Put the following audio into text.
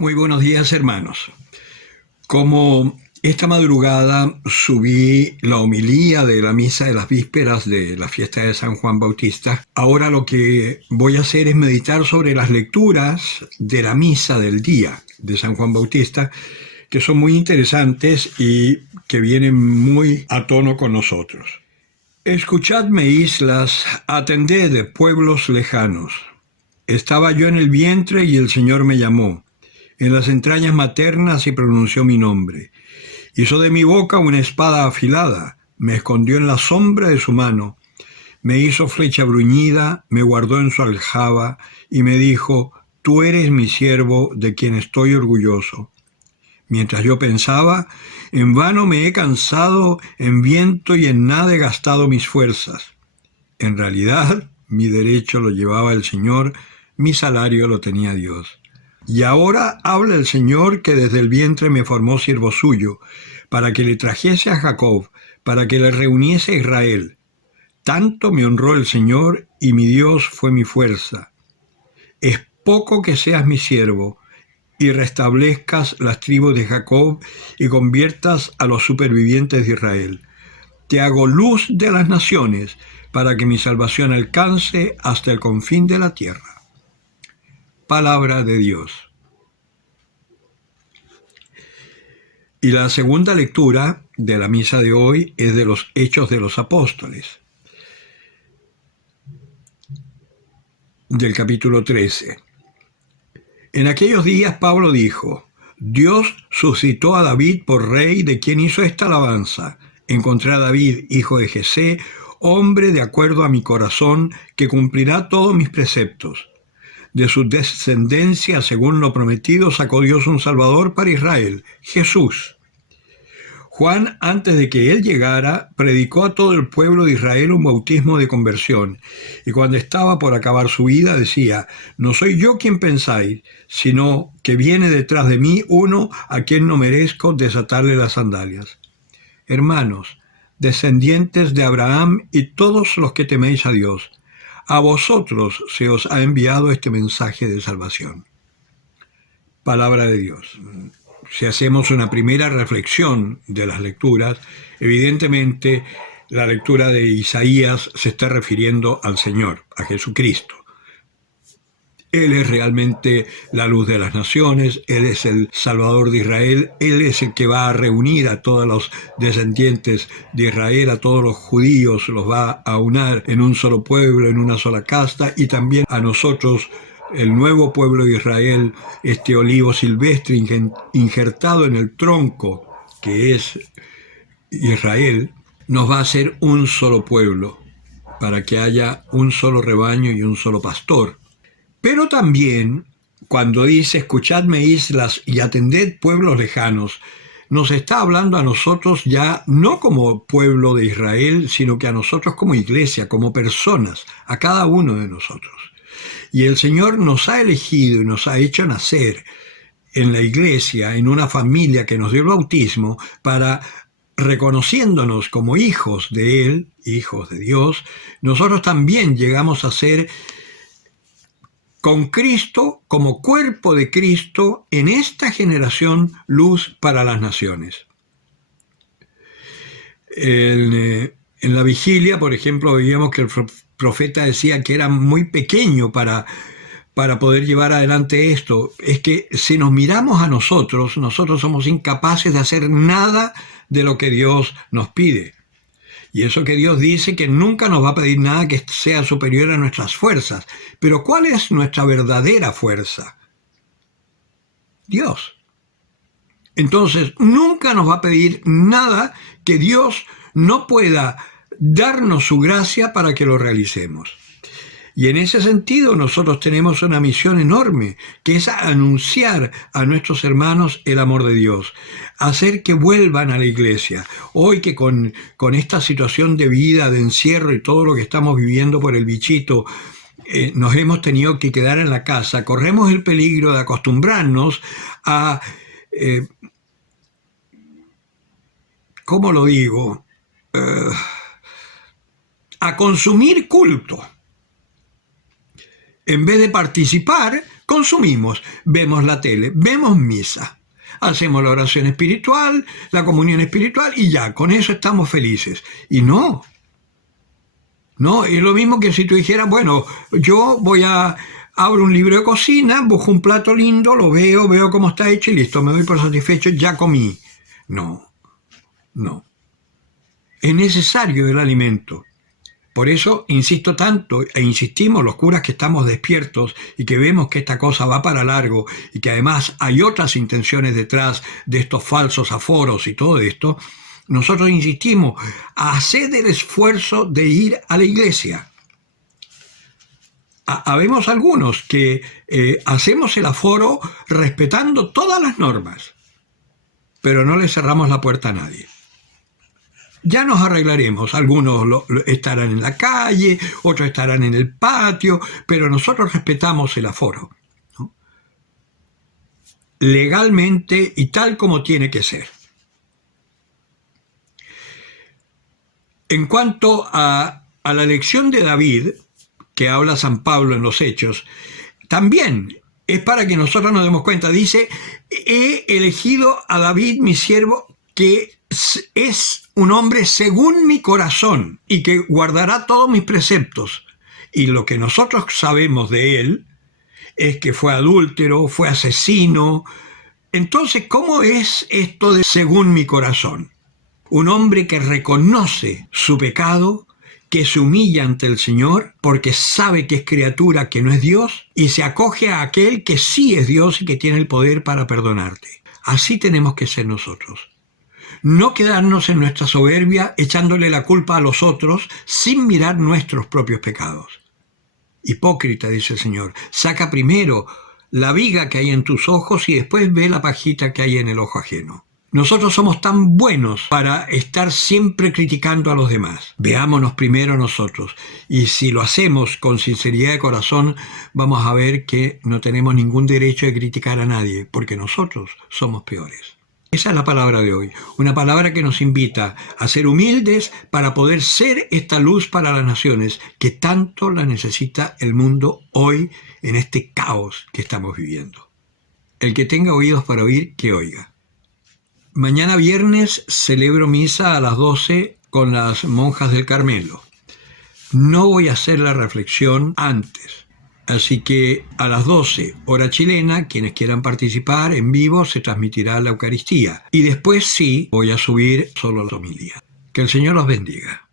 Muy buenos días, hermanos. Como esta madrugada subí la homilía de la misa de las vísperas de la fiesta de San Juan Bautista, ahora lo que voy a hacer es meditar sobre las lecturas de la misa del día de San Juan Bautista, que son muy interesantes y que vienen muy a tono con nosotros. Escuchadme, islas, atended, pueblos lejanos. Estaba yo en el vientre y el Señor me llamó, en las entrañas maternas, y pronunció mi nombre. Hizo de mi boca una espada afilada, me escondió en la sombra de su mano, me hizo flecha bruñida, me guardó en su aljaba y me dijo: tú eres mi siervo, de quien estoy orgulloso. Mientras yo pensaba, en vano me he cansado, en viento y en nada he gastado mis fuerzas. En realidad, mi derecho lo llevaba el Señor, mi salario lo tenía Dios. Y ahora habla el Señor, que desde el vientre me formó siervo suyo, para que le trajese a Jacob, para que le reuniese a Israel. Tanto me honró el Señor, y mi Dios fue mi fuerza. Es poco que seas mi siervo, y restablezcas las tribus de Jacob, y conviertas a los supervivientes de Israel. Te hago luz de las naciones, para que mi salvación alcance hasta el confín de la tierra. Palabra de Dios. Y la segunda lectura de la misa de hoy es de los Hechos de los Apóstoles, del capítulo 13. En aquellos días Pablo dijo: Dios suscitó a David por rey, de quien hizo esta alabanza: encontré a David, hijo de Jesé, hombre de acuerdo a mi corazón, que cumplirá todos mis preceptos. De su descendencia, según lo prometido, sacó Dios un Salvador para Israel, Jesús. Juan, antes de que él llegara, predicó a todo el pueblo de Israel un bautismo de conversión, y cuando estaba por acabar su vida decía: no soy yo quien pensáis, sino que viene detrás de mí uno a quien no merezco desatarle las sandalias. Hermanos, descendientes de Abraham y todos los que teméis a Dios, a vosotros se os ha enviado este mensaje de salvación. Palabra de Dios. Si hacemos una primera reflexión de las lecturas, evidentemente la lectura de Isaías se está refiriendo al Señor, a Jesucristo. Él es realmente la luz de las naciones, Él es el Salvador de Israel, Él es el que va a reunir a todos los descendientes de Israel, a todos los judíos, los va a unir en un solo pueblo, en una sola casta, y también a nosotros, el nuevo pueblo de Israel, este olivo silvestre injertado en el tronco que es Israel, nos va a hacer un solo pueblo, para que haya un solo rebaño y un solo pastor. Pero también, cuando dice: escuchadme, islas, y atended, pueblos lejanos, nos está hablando a nosotros ya no como pueblo de Israel, sino que a nosotros como iglesia, como personas, a cada uno de nosotros. Y el Señor nos ha elegido y nos ha hecho nacer en la iglesia, en una familia que nos dio el bautismo, para, reconociéndonos como hijos de Él, hijos de Dios, nosotros también llegamos a ser, con Cristo, como cuerpo de Cristo, en esta generación, luz para las naciones. En la vigilia, por ejemplo, veíamos que el profeta decía que era muy pequeño para poder llevar adelante esto. Es que si nos miramos a nosotros somos incapaces de hacer nada de lo que Dios nos pide. Y eso que Dios dice que nunca nos va a pedir nada que sea superior a nuestras fuerzas. Pero ¿cuál es nuestra verdadera fuerza? Dios. Entonces, nunca nos va a pedir nada que Dios no pueda darnos su gracia para que lo realicemos. Y en ese sentido nosotros tenemos una misión enorme, que es anunciar a nuestros hermanos el amor de Dios, hacer que vuelvan a la iglesia. Hoy que con esta situación de vida, de encierro y todo lo que estamos viviendo por el bichito, nos hemos tenido que quedar en la casa, corremos el peligro de acostumbrarnos a, ¿cómo lo digo?, a consumir culto. En vez de participar consumimos, vemos la tele, vemos misa, hacemos la oración espiritual, la comunión espiritual y ya, con eso estamos felices. Y no, es lo mismo que si tú dijeras, bueno, yo abro un libro de cocina, busco un plato lindo, lo veo cómo está hecho y listo, me doy por satisfecho, ya comí. No. Es necesario el alimento. Por eso insisto tanto e insistimos los curas que estamos despiertos y que vemos que esta cosa va para largo y que además hay otras intenciones detrás de estos falsos aforos y todo esto, nosotros insistimos a hacer el esfuerzo de ir a la iglesia. Habemos algunos que hacemos el aforo respetando todas las normas, pero no le cerramos la puerta a nadie. Ya nos arreglaremos, algunos estarán en la calle, otros estarán en el patio, pero nosotros respetamos el aforo, ¿no? Legalmente y tal como tiene que ser. En cuanto a la elección de David, que habla San Pablo en los Hechos, también es para que nosotros nos demos cuenta. Dice, he elegido a David, mi siervo, que es un hombre según mi corazón y que guardará todos mis preceptos. Y lo que nosotros sabemos de él es que fue adúltero, fue asesino. Entonces, ¿cómo es esto de según mi corazón? Un hombre que reconoce su pecado, que se humilla ante el Señor porque sabe que es criatura, que no es Dios, y se acoge a aquel que sí es Dios y que tiene el poder para perdonarte. Así tenemos que ser nosotros. No quedarnos en nuestra soberbia echándole la culpa a los otros sin mirar nuestros propios pecados. Hipócrita, dice el Señor, saca primero la viga que hay en tus ojos y después ve la pajita que hay en el ojo ajeno. Nosotros somos tan buenos para estar siempre criticando a los demás. Veámonos primero nosotros. Y si lo hacemos con sinceridad de corazón, vamos a ver que no tenemos ningún derecho de criticar a nadie, porque nosotros somos peores. Esa es la palabra de hoy, una palabra que nos invita a ser humildes para poder ser esta luz para las naciones que tanto la necesita el mundo hoy en este caos que estamos viviendo. El que tenga oídos para oír, que oiga. Mañana viernes celebro misa a las 12 con las monjas del Carmelo. No voy a hacer la reflexión antes. Así que a las 12, hora chilena, quienes quieran participar en vivo, se transmitirá la Eucaristía. Y después sí, voy a subir solo la homilía. Que el Señor los bendiga.